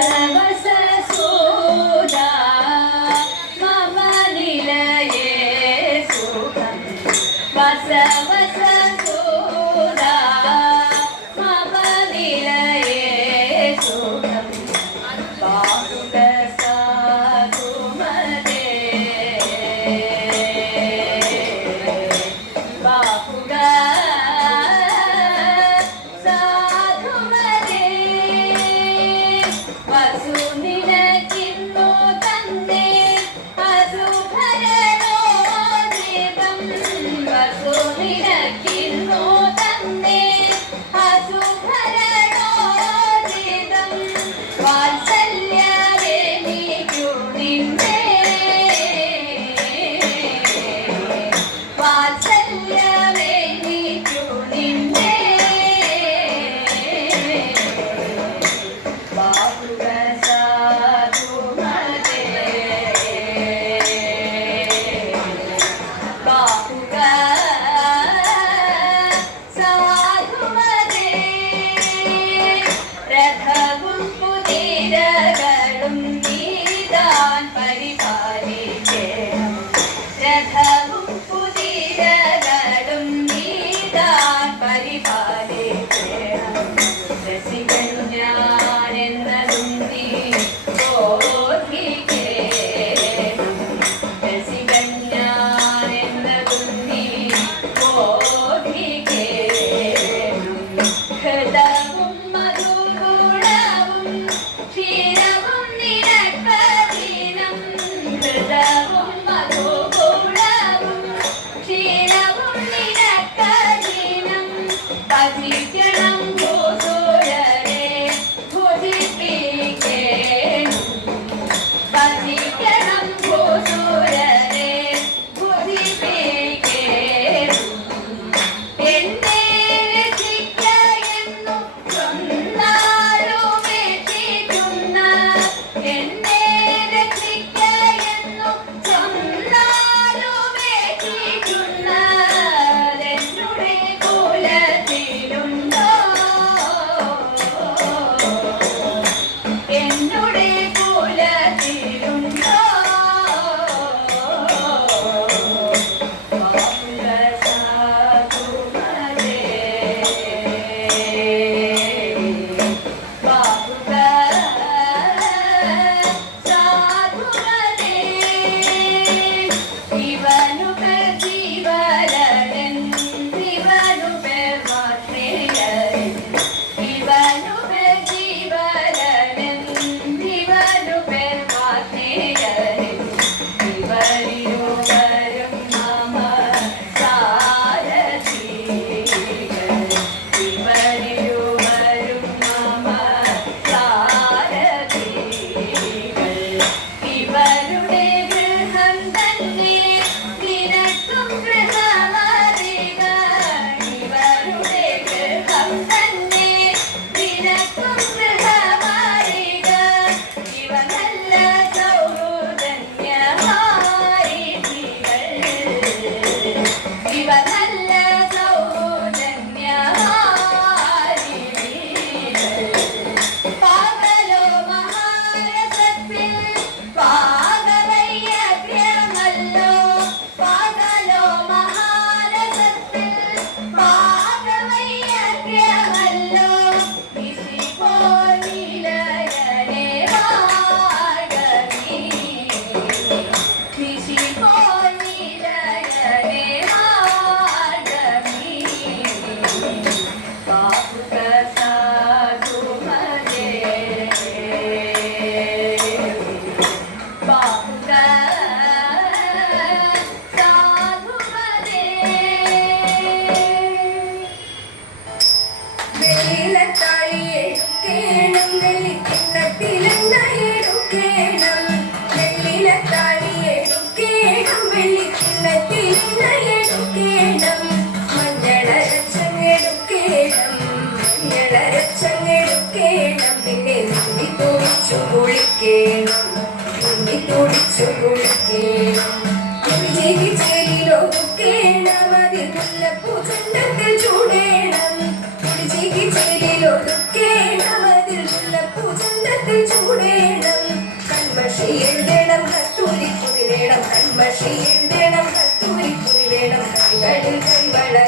Você vai ser. Yeah. എഴുതണം കസ്തൂരി കുറി വേണം കൺമഷി എഴുതണം കസ്തൂരി കുറി വേണം കൈകളിൽ കൈവളയേണം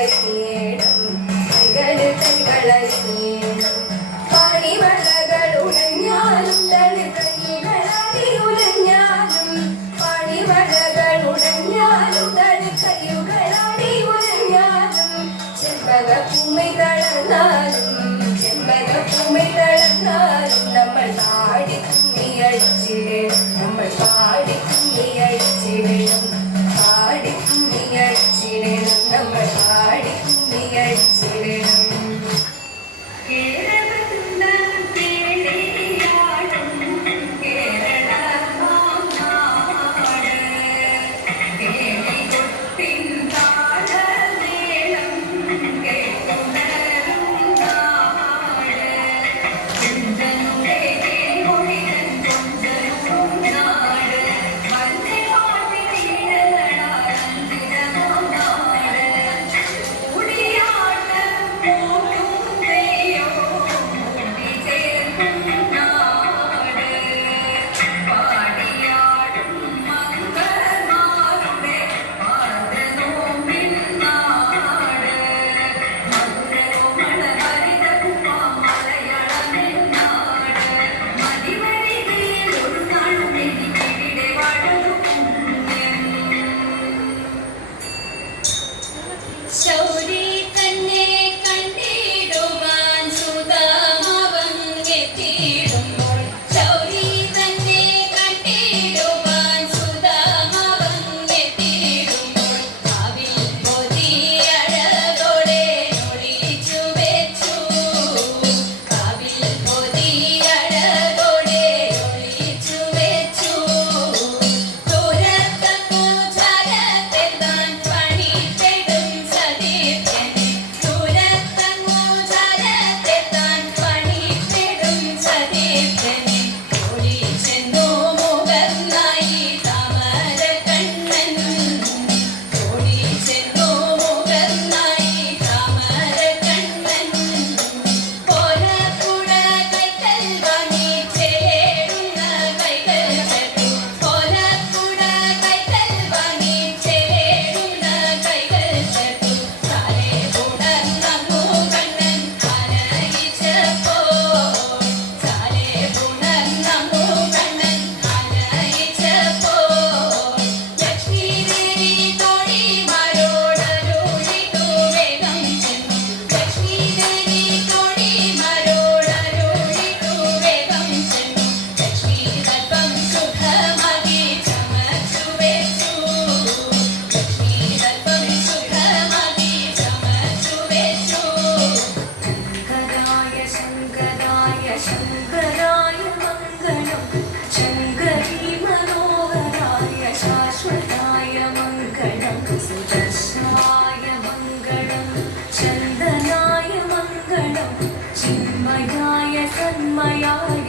什么羊也什么样